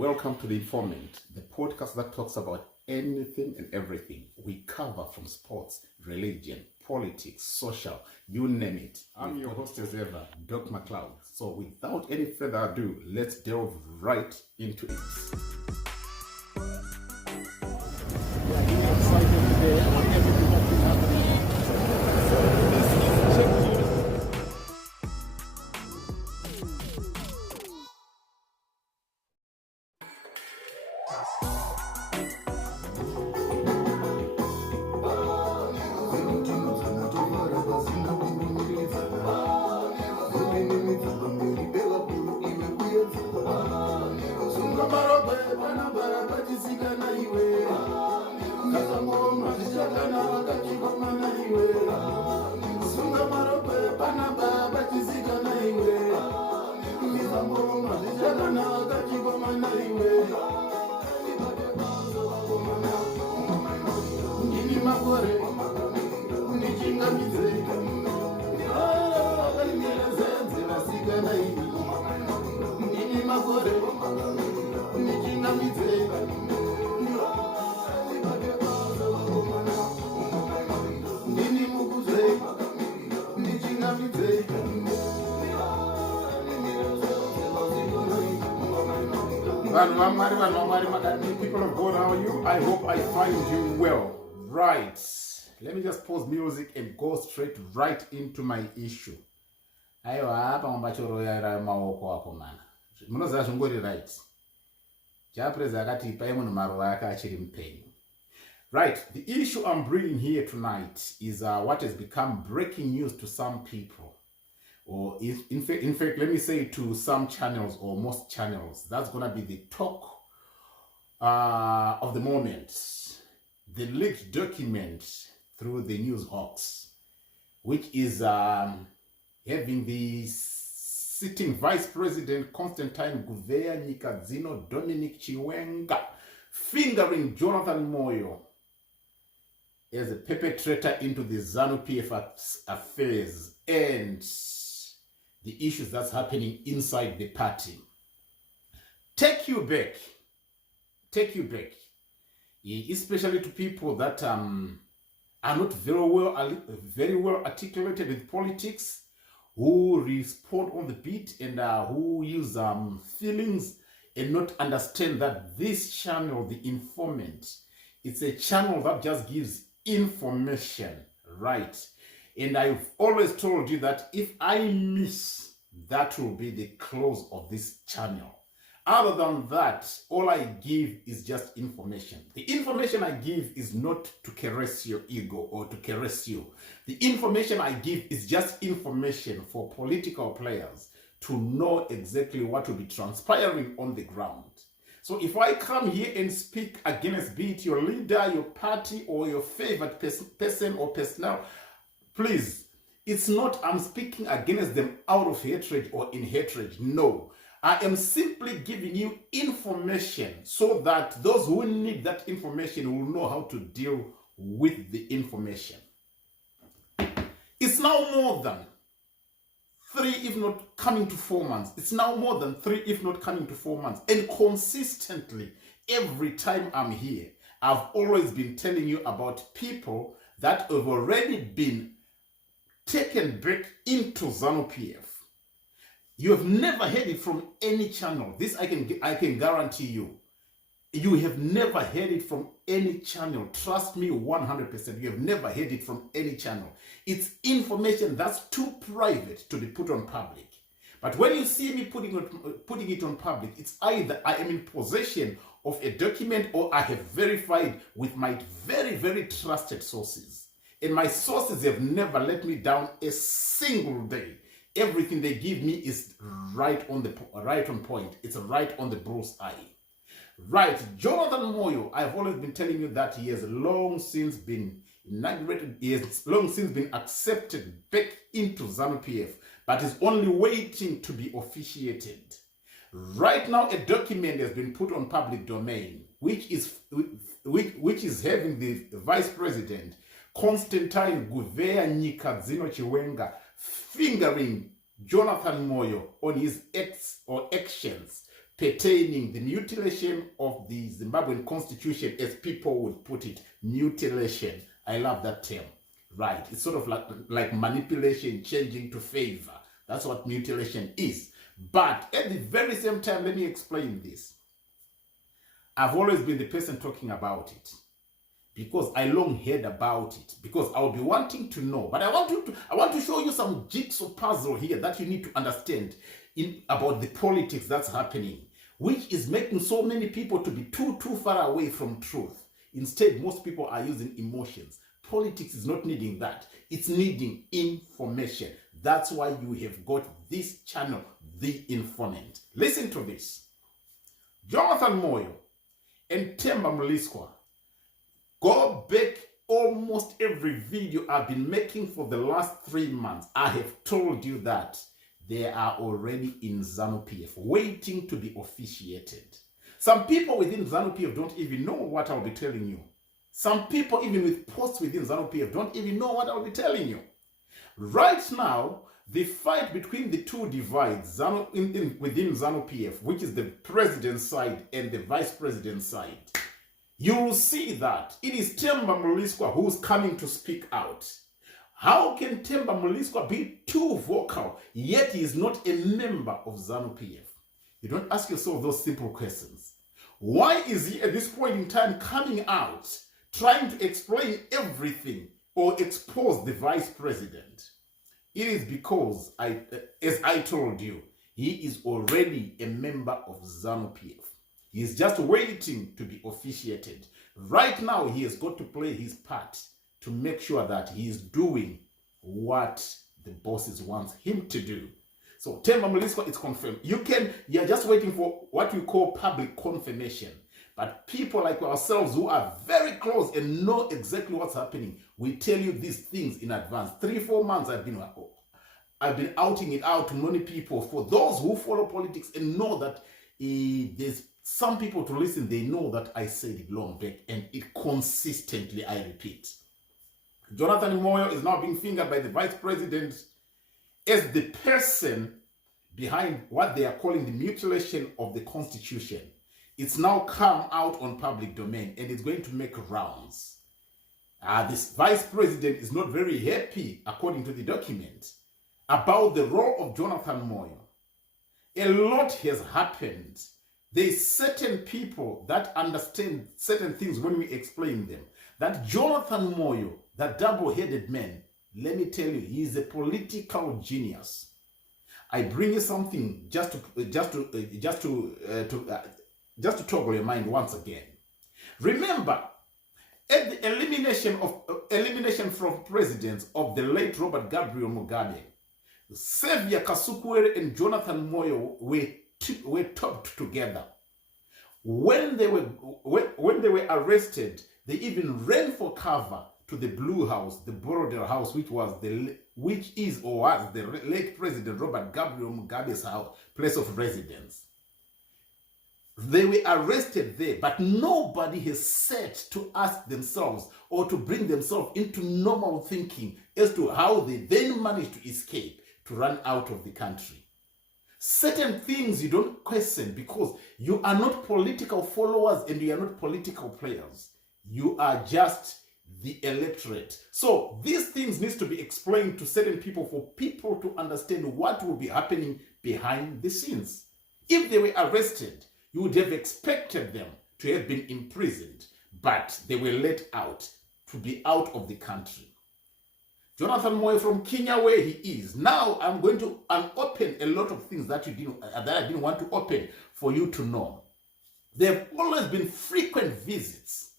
Welcome to The Informant, the podcast that talks about anything and everything. We cover from sports, religion, politics, social, you name it. I'm your host as ever, Doc McLeod. So without any further ado, let's delve right into it. People of God, how are you? I hope I find you well. Right. Let me just pause music and go straight right into my issue. Aiwa hapa mambachoro ya maoko ako mana. Munoza zvongori right. Japreza akati pai munhu maruva ake achiri mupenyu. Right, the issue I'm bringing here tonight is what has become breaking news to some people. Or in fact, let me say to some channels or most channels. That's going to be the talk of the moment. The leaked document through the news hawks, which is having the sitting Vice President Constantine Gouveia Nyikadzino Dominic Chiwenga fingering Jonathan Moyo as a perpetrator into the Zanu-PF affairs and the issues that's happening inside the party. Take you back, especially to people that are not very well articulated with politics, who respond on the beat and who use feelings and not understand that this channel, The Informant, it's a channel that just gives information, right? And I've always told you that if I miss, that will be the close of this channel. Other than that, all I give is just information. The information I give is not to caress your ego or to caress you. The information I give is just information for political players to know exactly what will be transpiring on the ground. So if I come here and speak against, be it your leader, your party, or your favorite person or personnel, please, it's not I'm speaking against them out of hatred or in hatred. No. I am simply giving you information so that those who need that information will know how to deal with the information. It's now more than 3, if not coming to 4 months. It's now more than 3, if not coming to 4 months. And consistently, every time I'm here, I've always been telling you about people that have already been taken back into Zanu-PF. You have never heard it from any channel. This I can guarantee you. You have never heard it from any channel. Trust me 100%. You have never heard it from any channel. It's information that's too private to be put on public. But when you see me putting it on public, it's either I am in possession of a document or I have verified with my very, very trusted sources. And my sources have never let me down a single day. Everything they give me is right on point. It's right on the bull's eye. Right, Jonathan Moyo, I've always been telling you that he has long since been inaugurated, he has long since been accepted back into Zanu-PF, but is only waiting to be officiated. Right now, a document has been put on public domain, which is having the Vice President Constantine Gouveia Nyikadzino Chiwenga fingering Jonathan Moyo on his acts or actions pertaining the mutilation of the Zimbabwean constitution, as people would put it, mutilation. I love that term. Right. It's sort of like manipulation changing to favor. That's what mutilation is. But at the very same time, let me explain this. I've always been the person talking about it because I long heard about it, because I'll be wanting to know. But I want to show you some jigsaw puzzle here that you need to understand about the politics that's happening, which is making so many people to be too far away from truth. Instead, most people are using emotions. Politics is not needing that. It's needing information. That's why you have got this channel, The Informant. Listen to this. Jonathan Moyo and Temba Mliswa, go back almost every video I've been making for the last 3 months. I have told you that they are already in Zanu-PF, waiting to be officiated. Some people within Zanu-PF don't even know what I'll be telling you. Some people, even with posts within Zanu-PF, don't even know what I'll be telling you. Right now, the fight between the two divides within Zanu-PF, which is the president's side and the vice president's side, you will see that it is Temba Mliswa who's coming to speak out. How can Temba Mliswa be too vocal, yet he is not a member of Zanu-PF? You don't ask yourself those simple questions. Why is he at this point in time coming out, trying to explain everything or expose the vice president? It is because, as I told you, he is already a member of Zanu-PF. He is just waiting to be officiated. Right now, he has got to play his part to make sure that he is doing what the bosses want him to do. So Temba Mliswa is confirmed. You're just waiting for what we call public confirmation. But people like ourselves who are very close and know exactly what's happening, we tell you these things in advance. 3-4 months I've been outing it out to many people. For those who follow politics and know that there's some people to listen, they know that I said it long back, and it consistently, I repeat. Jonathan Moyo is now being fingered by the vice president as the person behind what they are calling the mutilation of the constitution. It's now come out on public domain and it's going to make rounds. This vice president is not very happy, according to the document, about the role of Jonathan Moyo. A lot has happened. There's certain people that understand certain things when we explain them. That Jonathan Moyo, that double-headed man, let me tell you, he is a political genius. I bring you something just to toggle your mind once again. Remember, at the elimination from presidents of the late Robert Gabriel Mugabe, Xavier Kasukuwere and Jonathan Moyo were topped together. When they were arrested, they even ran for cover to the Blue House, the Borodale House, which was the late President Robert Gabriel Mugabe's house, place of residence. They were arrested there, but nobody has sat to ask themselves or to bring themselves into normal thinking as to how they then managed to escape, to run out of the country. Certain things you don't question because you are not political followers and you are not political players. You are just the electorate. So these things need to be explained to certain people for people to understand what will be happening behind the scenes. If they were arrested, you would have expected them to have been imprisoned, but they were let out, to be out of the country. Jonathan Moyo from Kenya, where he is. Now I'm going to unopen a lot of things that I didn't want to open for you to know. There have always been frequent visits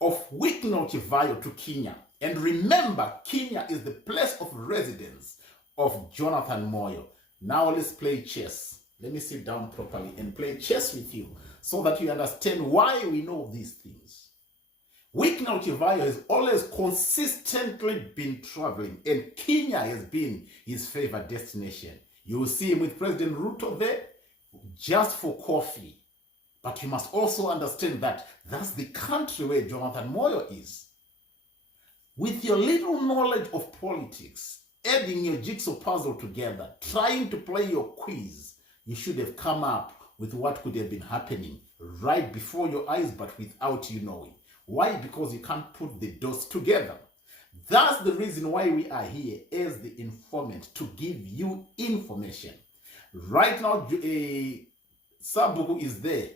of Wycliffe Chivayo to Kenya. And remember, Kenya is the place of residence of Jonathan Moyo. Now let's play chess. Let me sit down properly and play chess with you so that you understand why we know these things. Wycliffe Chivayo has always consistently been traveling, and Kenya has been his favorite destination. You will see him with President Ruto there just for coffee. But you must also understand that that's the country where Jonathan Moyo is. With your little knowledge of politics, adding your jigsaw puzzle together, trying to play your quiz, you should have come up with what could have been happening right before your eyes, but without you knowing. Why? Because you can't put the dots together. That's the reason why we are here as the informant, to give you information. Right now, Sabuku is there,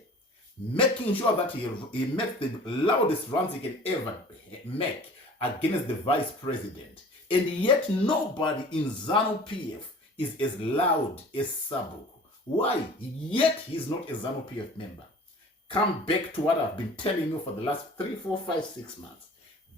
making sure that he makes the loudest runs he can ever make against the vice president. And yet nobody in Zanu-PF is as loud as Sabuku. Why? Yet he's not a Zanu-PF member. Come back to what I've been telling you for the last 3, 4, 5, 6 months.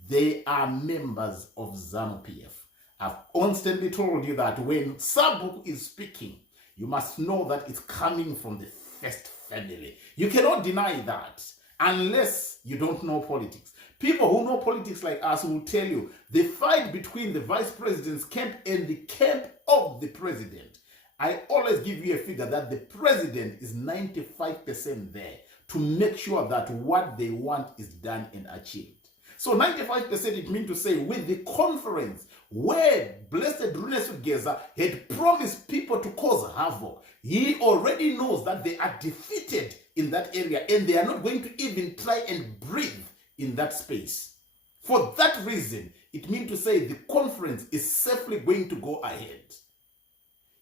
They are members of Zanu-PF. I've constantly told you that when Sabuku is speaking, you must know that it's coming from the first family. You cannot deny that unless you don't know politics. People who know politics like us will tell you the fight between the vice president's camp and the camp of the president. I always give you a figure that the president is 95% there to make sure that what they want is done and achieved. So 95%, it means to say, with the conference where Blessed Runesugeza had promised people to cause havoc, he already knows that they are defeated in that area and they are not going to even try and breathe in that space. For that reason, it means to say the conference is safely going to go ahead.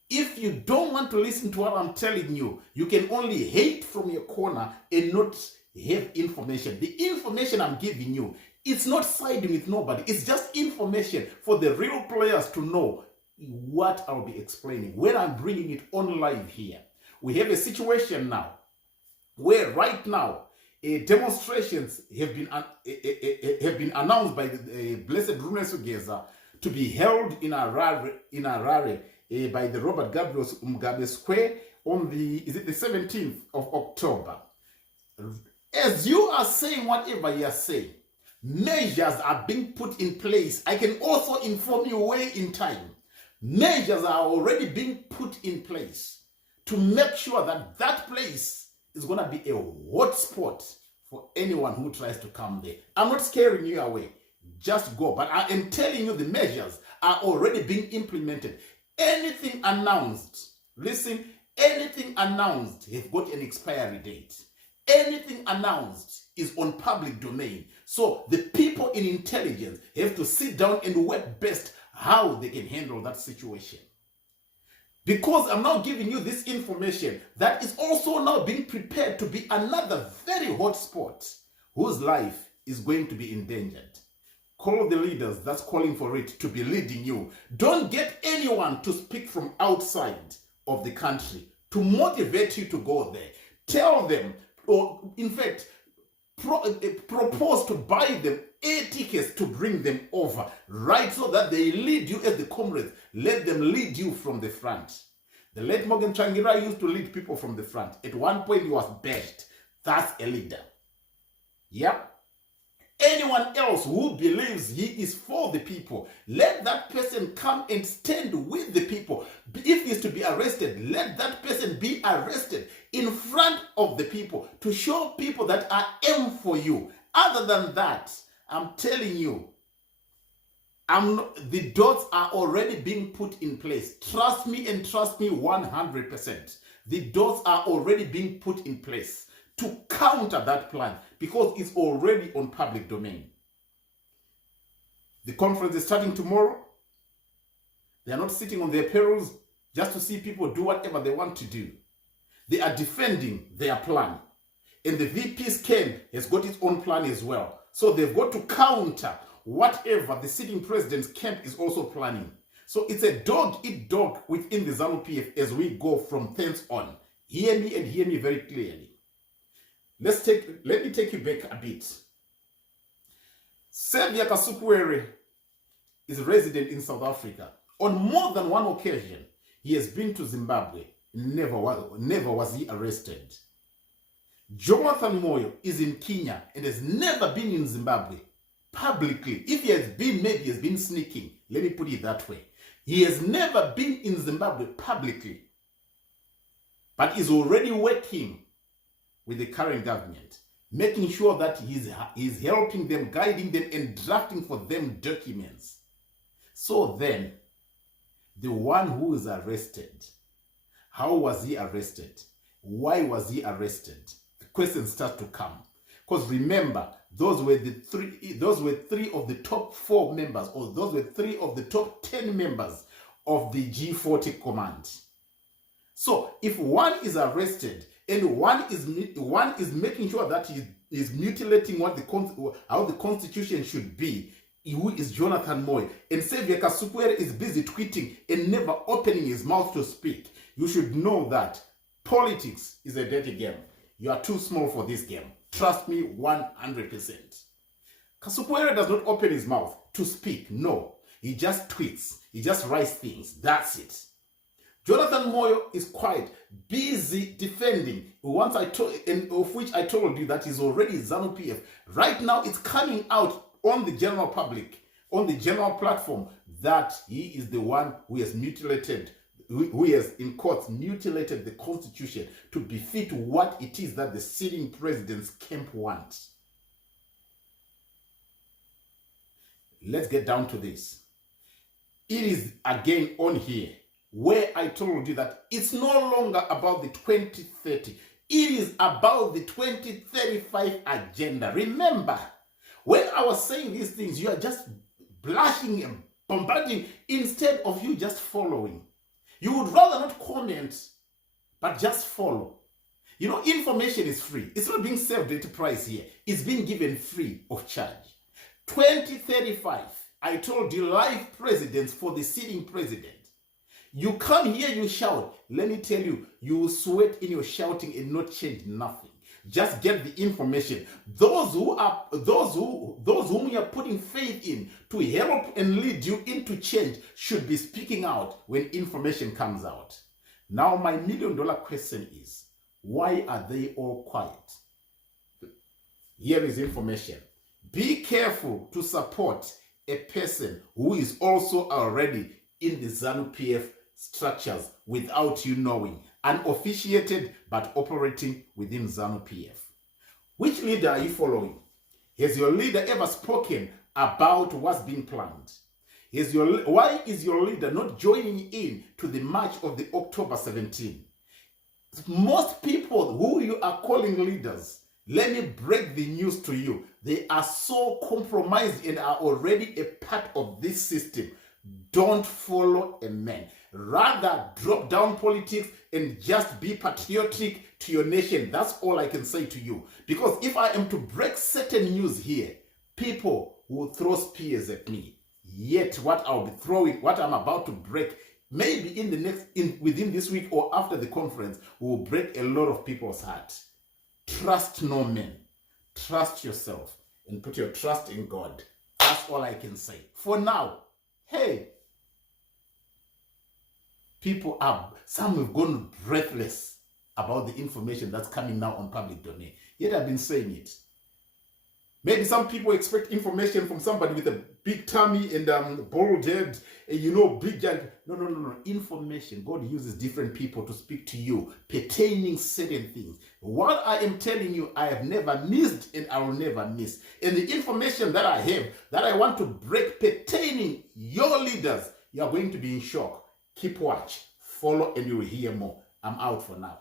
If you don't want to listen to what I'm telling you, you can only hate from your corner and not have information. The information I'm giving you, it's not siding with nobody. It's just information for the real players to know what I'll be explaining when I'm bringing it on live here. We have a situation now where right now demonstrations have been announced by the Blessed Runesugeza to be held in Harare by the Robert Gabriel Mugabe Square on the 17th of October. As you are saying whatever you are saying, measures are being put in place. I can also inform you way in time. Measures are already being put in place to make sure that that place is going to be a hot spot for anyone who tries to come there. I'm not scaring you away. Just go. But I am telling you the measures are already being implemented. Anything announced, listen, anything announced has got an expiry date. Anything announced is on public domain. So the people in intelligence have to sit down and work best how they can handle that situation. Because I'm now giving you this information that is also now being prepared to be another very hot spot whose life is going to be endangered. Call the leaders that's calling for it to be leading you. Don't get anyone to speak from outside of the country to motivate you to go there. Tell them, or in fact, propose to buy them air tickets to bring them over, right, so that they lead you as the comrades. Let them lead you from the front. The late Morgan Changira used to lead people from the front. At one point he was bashed. That's a leader. Yep. Anyone else who believes he is for the people, let that person come and stand with the people. If he is to be arrested, let that person be arrested in front of the people to show people that I am for you. Other than that, I'm telling you, the dots are already being put in place. Trust me and trust me 100%. The dots are already being put in place to counter that plan because it's already on public domain. The conference is starting tomorrow. They are not sitting on their perils just to see people do whatever they want to do. They are defending their plan. And the VP's camp has got its own plan as well. So they've got to counter whatever the sitting president's camp is also planning. So it's a dog-eat-dog within the Zanu-PF as we go from thence on. Hear me and hear me very clearly. Let me take you back a bit. Xavier Kasukuwere is a resident in South Africa. On more than one occasion, he has been to Zimbabwe. Never was he arrested. Jonathan Moyo is in Kenya and has never been in Zimbabwe publicly. If he has been, maybe he has been sneaking. Let me put it that way. He has never been in Zimbabwe publicly, but is already working with the current government, making sure that he's helping them, guiding them, and drafting for them documents. So then, the one who is arrested, how was he arrested? why was he arrested? The questions start to come. Because remember, those were three of the top 4 members, or those were 3 of the top 10 members of the G40 command. So if one is arrested and one is making sure that he is mutilating how the constitution should be, who is Jonathan Moyo, and Xavier Kasupwere is busy tweeting and never opening his mouth to speak, you should know that politics is a dirty game. You are too small for this game. Trust me 100%. Kasupwere does not open his mouth to speak. No. He just tweets. He just writes things. That's it. Jonathan Moyo is quite busy defending, of which I told you that he's already Zanu-PF. Right now, it's coming out on the general public, on the general platform, that he is the one who has mutilated, who has, in quotes, mutilated the constitution to befit what it is that the sitting president's camp wants. Let's get down to this. It is again on here where I told you that it's no longer about the 2030. It is about the 2035 agenda. Remember, when I was saying these things, you are just blushing and bombarding instead of you just following. You would rather not comment, but just follow. You know, information is free. It's not being served at a price here. It's being given free of charge. 2035, I told you, live presidents for the sitting president. You come here, you shout. Let me tell you, you will sweat in your shouting and not change nothing. Just get the information. Those whom you are putting faith in to help and lead you into change should be speaking out when information comes out. Now, my $1 million question is, why are they all quiet? Here is information. Be careful to support a person who is also already in the Zanu-PF structures without you knowing, unofficiated but operating within Zanu-PF. Which leader are you following? Has your leader ever spoken about what's being planned? Why is your leader not joining in to the march of the October 17? Most people who you are calling leaders, let me break the news to you, they are so compromised and are already a part of this system. Don't follow a man. Rather, drop down politics and just be patriotic to your nation. That's all I can say to you. Because if I am to break certain news here, people will throw spears at me. Yet what I'll be throwing, what I'm about to break, maybe within this week or after the conference, will break a lot of people's hearts. Trust no man. Trust yourself and put your trust in God. That's all I can say. For now, hey, some have gone breathless about the information that's coming now on public domain. Yet I've been saying it. Maybe some people expect information from somebody with a big tummy and bald head, and big giant. No. Information. God uses different people to speak to you pertaining certain things. What I am telling you, I have never missed and I will never miss. And the information that I have, that I want to break pertaining your leaders, you are going to be in shock. Keep watch, follow, and you will hear more. I'm out for now.